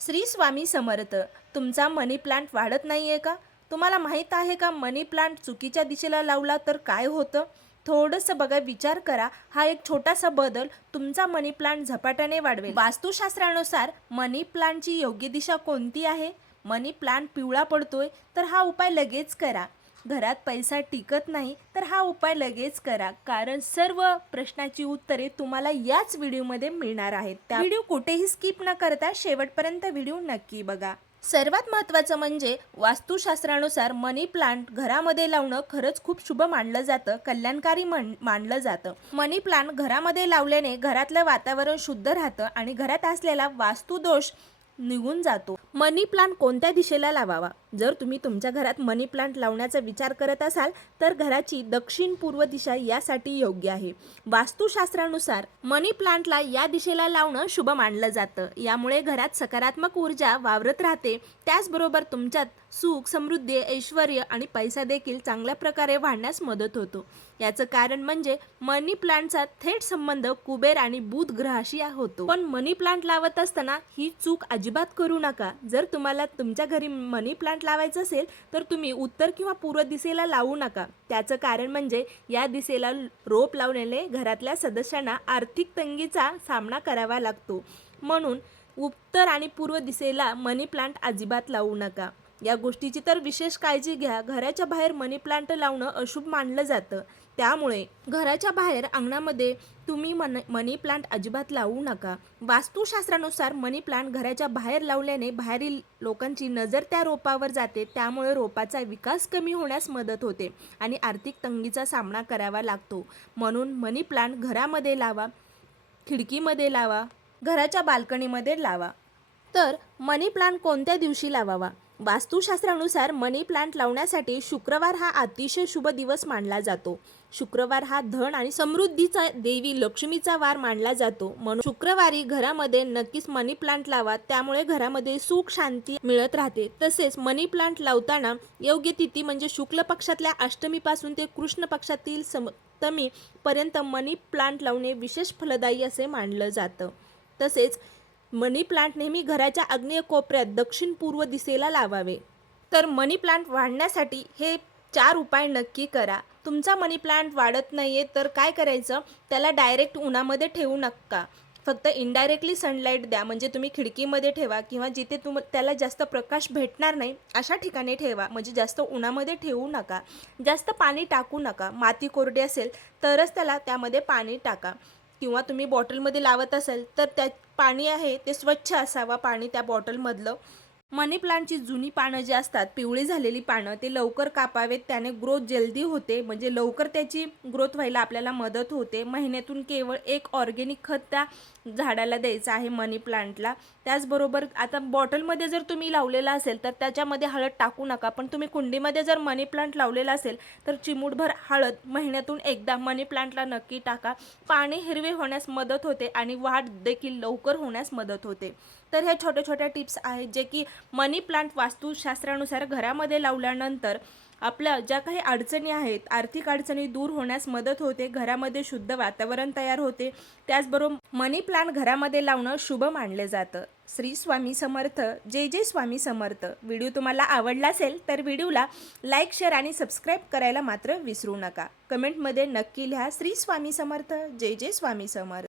श्री स्वामी समर्थ. तुमचा मनी प्लांट वाढत नाही आहे का? तुम्हाला माहीत आहे का मनी प्लांट चुकीच्या दिशेला लावला तर काय होतं? थोडंसं बघा, विचार करा. हा एक छोटासा बदल तुमचा मनी प्लांट झपाट्याने वाढवेल. वास्तुशास्त्रानुसार मनी प्लांटची योग्य दिशा कोणती आहे? मनी प्लांट पिवळा पडतोय तर हा उपाय लगेच करा. घरात पैसा टिकत नाही तर हा उपाय लगेच करा, कारण सर्व प्रश्नाची उत्तरे तुम्हाला याच व्हिडिओमध्ये मिळणार आहेत. त्या व्हिडिओ कुठेही स्किप न करता शेवटपर्यंत व्हिडिओ नक्की बघा. सर्वात महत्त्वाचं म्हणजे वास्तुशास्त्रानुसार मनी प्लांट घरामध्ये लावणं खरंच खूप शुभ मानलं जातं, कल्याणकारी मानलं जातं. मनी प्लांट घरामध्ये लावल्याने घरातलं वातावरण शुद्ध राहतं आणि घरात असलेला वास्तुदोष निघून जातो. मनी प्लांट कोणत्या दिशेला लावावा? जर तुम्ही तुमच्या घरात मनी प्लांट लावण्याचा विचार करत असाल तर घराची दक्षिण पूर्व दिशा यासाठी योग्य आहे. वास्तुशास्त्रानुसार मनी प्लांटला या दिशेला लावणं शुभ मानलं जातं. यामुळे घरात सकारात्मक ऊर्जा वावरत राहते. त्याचबरोबर तुमच्यात सुख, समृद्धी, ऐश्वर आणि पैसा देखील चांगल्या प्रकारे वाढण्यास मदत होतो. याचं कारण म्हणजे मनी प्लांटचा थेट संबंध कुबेर आणि बुध ग्रहाशी होतो. पण मनी प्लांट लावत असताना ही चूक अजिबात करू नका. जर तुम्हाला तुमच्या घरी मनी प्लांट लावायचं असेल तर तुम्ही उत्तर किंवा पूर्व दिशेला लावू नका. त्याचं कारण म्हणजे या दिशेला रोप लावल्याने घरातल्या सदस्यांना आर्थिक तंगीचा सामना करावा लागतो. म्हणून उत्तर आणि पूर्व दिशेला मनी प्लांट अजिबात लावू नका. या गोष्टीची तर विशेष काळजी घ्या. घराच्या बाहेर मनी प्लांट लावणं अशुभ मानलं जातं. त्यामुळे घराच्या बाहेर अंगणामध्ये तुम्ही मनी प्लांट अजिबात लावू नका. वास्तुशास्त्रानुसार मनी प्लांट घराच्या बाहेर लावल्याने बाहेरील लोकांची नजर त्या रोपावर जाते. त्यामुळे रोपाचा विकास कमी होण्यास मदत होते आणि आर्थिक तंगीचा सामना करावा लागतो. म्हणून मनी प्लांट घरामध्ये लावा, खिडकीमध्ये लावा, घराच्या बाल्कनीमध्ये लावा. तर मनी प्लांट कोणत्या दिवशी लावावा? वास्तुशास्त्रानुसार मनी प्लांट लावण्यासाठी शुक्रवार हा अतिशय शुभ दिवस मानला जातो. शुक्रवार हा धन आणि समृद्धीचा, देवी लक्ष्मीचा वार मानला जातो. म्हणून शुक्रवारी घरामध्ये नक्कीच मनी प्लांट लावा. त्यामुळे घरामध्ये सुख, शांती मिळत राहते. तसेच मनी प्लांट लावताना योग्य तिथी म्हणजे शुक्ल पक्षातल्या अष्टमीपासून ते कृष्ण पक्षातील सप्तमी पर्यंत मनी प्लांट लावणे विशेष फलदायी असे मानलं जातं. तसेच मनी प्लांट नेहमी घराच्या आग्नेय कोपऱ्यात दक्षिण पूर्व दिशेला लावावे. तर मनी प्लांट वाढण्यासाठी हे 4 उपाय नक्की करा. तुमचा मनी प्लांट वाढत नाहीये तर काय करायचं? त्याला डायरेक्ट उन्हामध्ये ठेवू नका. फक्त इनडायरेक्टली सनलाईट द्या. म्हणजे तुम्ही खिडकीमध्ये ठेवा किंवा जिथे त्याला जास्त प्रकाश भेटणार नाही अशा ठिकाणी ठेवा. म्हणजे जास्त उन्हामध्ये ठेवू नका. जास्त पाणी टाकू नका. माती कोरडी असेल तरच त्यामध्ये पाणी टाका. किंवा तुम्ही बॉटलमध्ये लावत असाल तर त्यात पाणी आहे ते स्वच्छ असावा, पाणी त्या बॉटलमधलं. मनी प्लांटची जुनी पानं जी असतात, पिवळी झालेली पानं, ते लवकर कापावेत. त्याने ग्रोथ जल्दी होते, म्हणजे लवकर त्याची ग्रोथ व्हायला आपल्याला मदत होते. महिन्यातून केवळ 1 ऑर्गॅनिक खत त्या झाडाला द्यायचं आहे, मनी प्लांटला. त्याचबरोबर आता बॉटलमध्ये जर तुम्ही लावलेला असेल तर त्याच्यामध्ये हळद टाकू नका. पण तुम्ही कुंडीमध्ये जर मनी प्लांट लावलेला असेल तर चिमूटभर हळद महिन्यातून एकदा मनी प्लांटला नक्की टाका. पाणी हिरवे होण्यास मदत होते आणि वाढ देखील लवकर होण्यास मदत होते. तर ह्या छोट्या छोट्या टिप्स आहेत जे की मनी प्लांट वास्तुशास्त्रानुसार घरामध्ये लावल्यानंतर आपल्या ज्या काही अडचणी आहेत, आर्थिक अडचणी दूर होण्यास मदत होते. घरामध्ये शुद्ध वातावरण तयार होते. त्याचबरोबर मनी प्लांट घरामध्ये लावणं शुभ मानले जातं. श्री स्वामी समर्थ. जय जय स्वामी समर्थ. व्हिडिओ तुम्हाला आवडला असेल तर व्हिडिओला लाईक, शेअर आणि सबस्क्राईब करायला मात्र विसरू नका. कमेंटमध्ये नक्की लिहा श्री स्वामी समर्थ. जय जय स्वामी समर्थ.